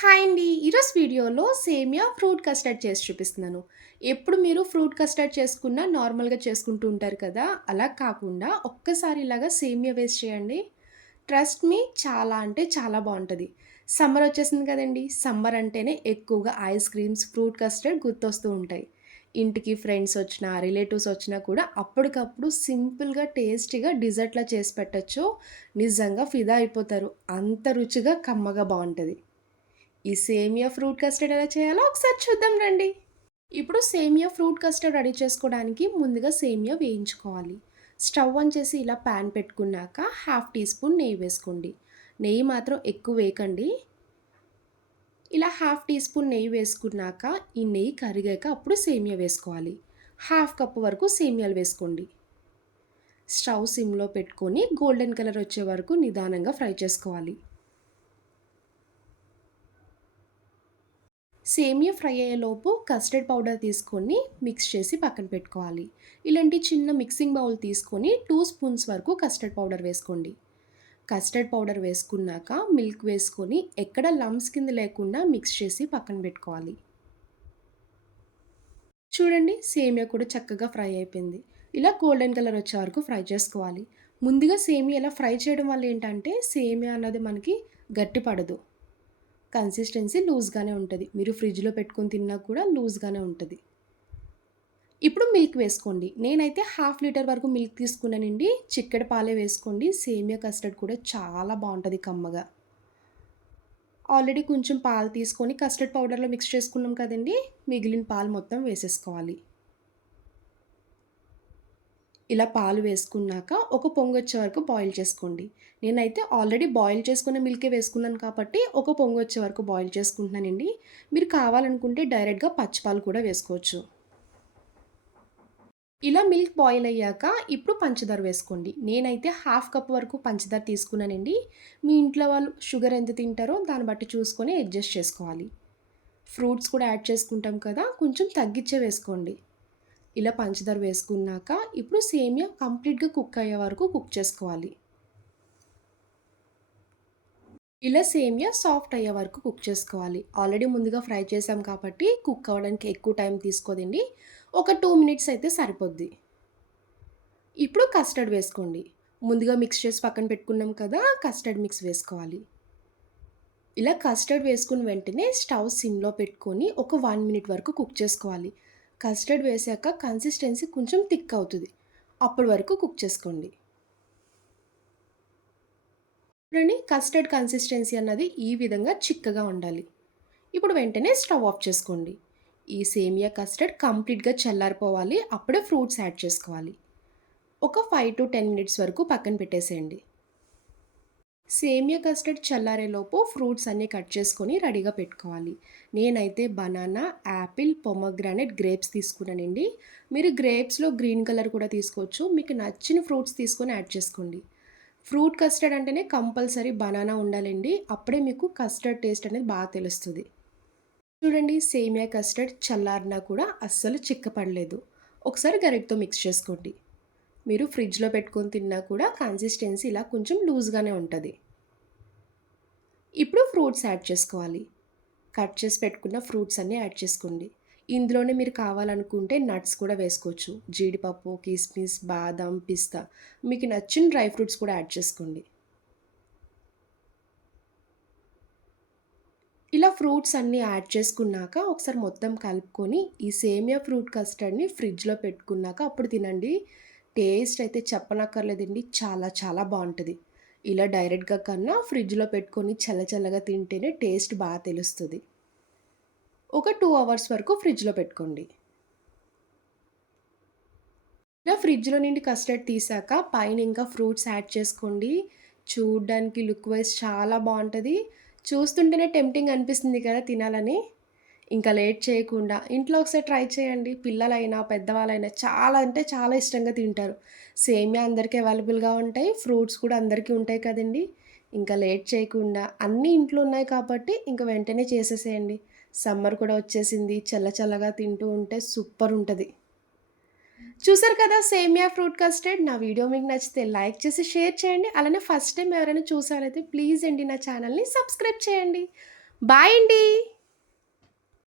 Hi అండి. ఈరోజు వీడియోలో సేమియా ఫ్రూట్ కస్టర్డ్ చేసి చూపిస్తున్నాను. ఎప్పుడు మీరు ఫ్రూట్ కస్టర్డ్ చేసుకున్నా నార్మల్‌గా చేసుకుంటూ ఉంటారు కదా! అలా కాకుండా ఒక్కసారి ఇలాగా సేమియా వేసి చేయండి. ట్రస్ట్ మీ చాలా అంటే చాలా బావుంటది. సమ్మర్ వచ్చేసింది కదండీ! సమ్మర్ అంటేనే ఎక్కువగా ఐస్ క్రీమ్స్, ఫ్రూట్ కస్టర్డ్ గుర్తొస్తూ ఉంటాయి. ఇంటికి ఫ్రెండ్స్ వచ్చినా, రిలేటివ్స్ వచ్చినా కూడా అప్పటికప్పుడు సింపుల్‌గా, టేస్టీగా డిజర్ట్‌లా చేసి పెట్టొచ్చు. నిజంగా ఫిదా అయిపోతారు. అంత రుచిగా, కమ్మగా బావుంటది. ఈ సేమియా ఫ్రూట్ కస్టర్డ్ ఎలా చేయాలో ఒకసారి చూద్దాం రండి. ఇప్పుడు సేమియా ఫ్రూట్ కస్టర్డ్ రెడీ చేసుకోవడానికి ముందుగా సేమియా వేయించుకోవాలి. స్టవ్ ఆన్ చేసి ఇలా ప్యాన్ పెట్టుకున్నాక హాఫ్ టీ స్పూన్ నెయ్యి వేసుకోండి. నెయ్యి మాత్రం ఎక్కువ వేయకండి. ఇలా హాఫ్ టీ స్పూన్ నెయ్యి వేసుకున్నాక ఈ నెయ్యి కరిగాక అప్పుడు సేమియా వేసుకోవాలి. హాఫ్ కప్ వరకు సేమియాలు వేసుకోండి. స్టవ్ సిమ్లో పెట్టుకొని గోల్డెన్ కలర్ వచ్చే వరకు నిదానంగా ఫ్రై చేసుకోవాలి. సేమియా ఫ్రై అయ్యేలోపు కస్టర్డ్ పౌడర్ తీసుకొని మిక్స్ చేసి పక్కన పెట్టుకోవాలి. ఇలాంటి చిన్న మిక్సింగ్ బౌల్ తీసుకొని 2 స్పూన్స్ వరకు కస్టర్డ్ పౌడర్ వేసుకోండి. కస్టర్డ్ పౌడర్ వేసుకున్నాక మిల్క్ వేసుకొని ఎక్కడ లంప్స్ కింద లేకుండా మిక్స్ చేసి పక్కన పెట్టుకోవాలి. చూడండి, సేమియా కూడా చక్కగా ఫ్రై అయిపోయింది. ఇలా గోల్డెన్ కలర్ వచ్చే వరకు ఫ్రై చేసుకోవాలి. ముందుగా సేమియా ఇలా ఫ్రై చేయడం వల్ల ఏంటంటే సేమియా అన్నది మనకి గట్టి పడదు. కన్సిస్టెన్సీ లూజ్‌గానే ఉంటది. మీరు ఫ్రిడ్జ్‌లో పెట్టుకొని తిన్నా కూడా లూజ్‌గానే ఉంటది. ఇప్పుడు మిల్క్ వేసుకోండి. నేనైతే హాఫ్ లీటర్ వరకు మిల్క్ తీసుకున్నానండి. చిక్కటి పాలే వేసుకోండి. సేమియా కస్టర్డ్ కూడా చాలా బావుంటది కమ్మగా. ఆల్రెడీ కొంచెం పాలు తీసుకొని కస్టర్డ్ పౌడర్‌లో మిక్స్ చేసుకున్నాం కదండీ! మిగిలిన పాలు మొత్తం వేసేసుకోవాలి. ఇలా పాలు వేసుకున్నాక ఒక పొంగొచ్చే వరకు బాయిల్ చేసుకోండి. నేనైతే ఆల్రెడీ బాయిల్ చేసుకున్న మిల్కే వేసుకున్నాను కాబట్టి ఒక పొంగొచ్చే వరకు బాయిల్ చేసుకుంటున్నానండి. మీరు కావాలనుకుంటే డైరెక్ట్‌గా పచ్చిపాలు కూడా వేసుకోవచ్చు. ఇలా మిల్క్ బాయిల్ అయ్యాక ఇప్పుడు పంచదార వేసుకోండి. నేనైతే హాఫ్ కప్ వరకు పంచదార తీసుకున్నానండి. మీ ఇంట్లో వాళ్ళు షుగర్ ఎంత తింటారో దాన్ని బట్టి చూసుకొని అడ్జస్ట్ చేసుకోవాలి. ఫ్రూట్స్ కూడా యాడ్ చేసుకుంటాం కదా! కొంచెం తగ్గించే వేసుకోండి. ఇలా పంచదార వేసుకున్నాక ఇప్పుడు సేమియా కంప్లీట్‌గా కుక్ అయ్యే వరకు కుక్ చేసుకోవాలి. ఇలా సేమియా సాఫ్ట్ అయ్యే వరకు కుక్ చేసుకోవాలి. ఆల్రెడీ ముందుగా ఫ్రై చేసాం కాబట్టి కుక్ అవ్వడానికి ఎక్కువ టైం తీసుకోదండి. ఒక 2 మినిట్స్ అయితే సరిపోద్ది. ఇప్పుడు కస్టర్డ్ వేసుకోండి. ముందుగా మిక్స్ చేసి పక్కన పెట్టుకున్నాం కదా! కస్టర్డ్ మిక్స్ వేసుకోవాలి. ఇలా కస్టర్డ్ వేసుకున్న వెంటనే స్టవ్ సిమ్‌లో పెట్టుకొని ఒక 1 మినిట్ వరకు కుక్ చేసుకోవాలి. కస్టర్డ్ వేసాక కన్సిస్టెన్సీ కొంచెం థిక్ అవుతది. అప్పటి వరకు కుక్ చేసుకోండి. చూడండి, కస్టర్డ్ కన్సిస్టెన్సీ అన్నది ఈ విధంగా చిక్కగా ఉండాలి. ఇప్పుడు వెంటనే స్టవ్ ఆఫ్ చేసుకోండి. ఈ సేమియా కస్టర్డ్ కంప్లీట్‌గా చల్లారిపోవాలి. అప్పుడే ఫ్రూట్స్ యాడ్ చేసుకోవాలి. ఒక 5-10 మినిట్స్ వరకు పక్కన పెట్టేసేయండి. సేమియా కస్టర్డ్ చల్లారేలోపు ఫ్రూట్స్ అన్నీ కట్ చేసుకొని రెడీగా పెట్టుకోవాలి. నేనైతే బనానా, యాపిల్, పొమోగ్రానేట్, గ్రేప్స్ తీసుకున్నానండి. మీరు గ్రేప్స్‌లో గ్రీన్ కలర్ కూడా తీసుకోవచ్చు. మీకు నచ్చిన ఫ్రూట్స్ తీసుకొని యాడ్ చేసుకోండి. ఫ్రూట్ కస్టర్డ్ అంటేనే కంపల్సరీ బనానా ఉండాలండి. అప్పుడే మీకు కస్టర్డ్ టేస్ట్ అనేది బాగా తెలుస్తది. చూడండి, సేమియా కస్టర్డ్ చల్లారినా కూడా అస్సలు చిక్కపడలేదు. ఒకసారి గరిటెతో మిక్స్ చేసుకోండి. మీరు ఫ్రిడ్జ్‌లో పెట్టుకొని తిన్నా కూడా కన్సిస్టెన్సీ ఇలా కొంచెం లూజ్‌గానే ఉంటది. ఇప్పుడు ఫ్రూట్స్ యాడ్ చేసుకోవాలి. కట్ చేసి పెట్టుకున్న ఫ్రూట్స్ అన్నీ యాడ్ చేసుకోండి. ఇందులోనే మీరు కావాలనుకుంటే నట్స్ కూడా వేసుకోవచ్చు. జీడిపప్పు, కిస్మిస్, బాదం, పిస్తా మీకు నచ్చిన డ్రై ఫ్రూట్స్ కూడా యాడ్ చేసుకోండి. ఇలా ఫ్రూట్స్ అన్నీ యాడ్ చేసుకున్నాక ఒకసారి మొత్తం కలుపుకొని ఈ సేమియా ఫ్రూట్ కస్టర్డ్‌ని ఫ్రిడ్జ్‌లో పెట్టుకున్నాక అప్పుడు తినండి. టేస్ట్ అయితే చెప్పనక్కర్లేదండి. చాలా చాలా బావుంటది. ఇలా డైరెక్ట్‌గా కన్నా ఫ్రిడ్జ్‌లో పెట్టుకొని చల్లగా తింటేనే టేస్ట్ తెలుస్తది. ఒక 2 అవర్స్ వరకు ఫ్రిడ్జ్‌లో పెట్టుకోండి. ఇలా ఫ్రిడ్జ్‌లో నుండి కస్టర్డ్ తీసాక పైన ఇంకా ఫ్రూట్స్ యాడ్ చేసుకోండి. చూడ్డానికి లుక్ వైస్ చాలా బావుంటది. చూస్తుంటేనే టెంప్టింగ్ అనిపిస్తుంది కదా తినాలని. ఇంకా లేట్ చేయకుండా ఇంట్లో ఒకసారి ట్రై చేయండి. పిల్లలైనా, పెద్దవాళ్ళైనా చాలా అంటే చాలా ఇష్టంగా తింటారు. సేమియా అందరికీ అవైలబుల్‌గా ఉంటాయి. ఫ్రూట్స్ కూడా అందరికీ ఉంటాయి కదండీ! ఇంకా లేట్ చేయకుండా అన్నీ ఇంట్లో ఉన్నాయి కాబట్టి ఇంక వెంటనే చేసేసేయండి. సమ్మర్ కూడా వచ్చేసింది. చల్లగా తింటూ ఉంటే సూపరుంటది. చూసారు కదా సేమియా ఫ్రూట్ కస్టర్డ్. నా వీడియో మీకు నచ్చితే లైక్ చేసి షేర్ చేయండి. అలానే ఫస్ట్ టైమ్ ఎవరైనా చూసారైతే ప్లీజ్ అండి నా ఛానల్‌ని సబ్స్క్రైబ్ చేయండి. బాయ్ అండి.